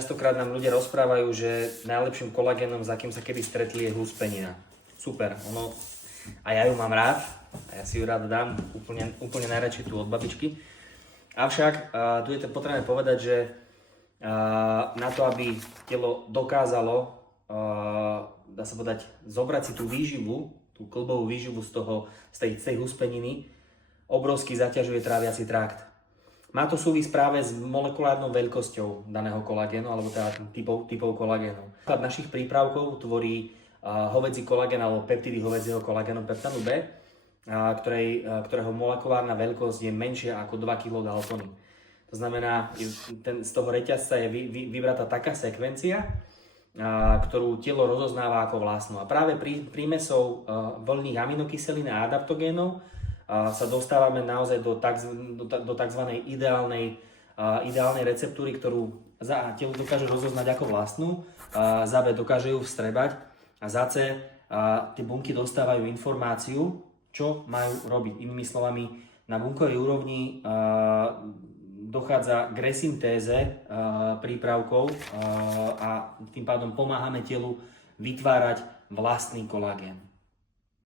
Častokrát nám ľudia rozprávajú, že najlepším kolagénom, za kým sa kedy stretli, je huspenina. Super, a ja ju mám rád, a ja si ju rád dám, úplne najradšej tu od babičky. Avšak tu je to potrebné povedať, že na to, aby telo dokázalo, dá sa povedať, zobrať si tú výživu, tú kĺbovú výživu z tej huspeniny, obrovsky zaťažuje tráviaci trakt. Má to súvis práve s molekulárnou veľkosťou daného kolagénu, alebo teda typov kolagénov. Základ našich prípravkov tvorí hovädzí kolagén alebo peptidy hovädzieho kolagénu peptanu B, ktorého molekulárna veľkosť je menšia ako 2 kDa. To znamená, z toho reťazca je vybratá taká sekvencia, ktorú telo rozoznáva ako vlastnú. A práve prímesou voľných aminokyselín a adaptogénov sa dostávame naozaj do tzv. ideálnej receptúry, ktorú telo dokáže rozoznať ako vlastnú, za B dokáže ju vstrebať a za C tie bunky dostávajú informáciu, čo majú robiť. Inými slovami, na bunkovej úrovni dochádza k resyntéze prípravkov a tým pádom pomáhame telu vytvárať vlastný kolagén.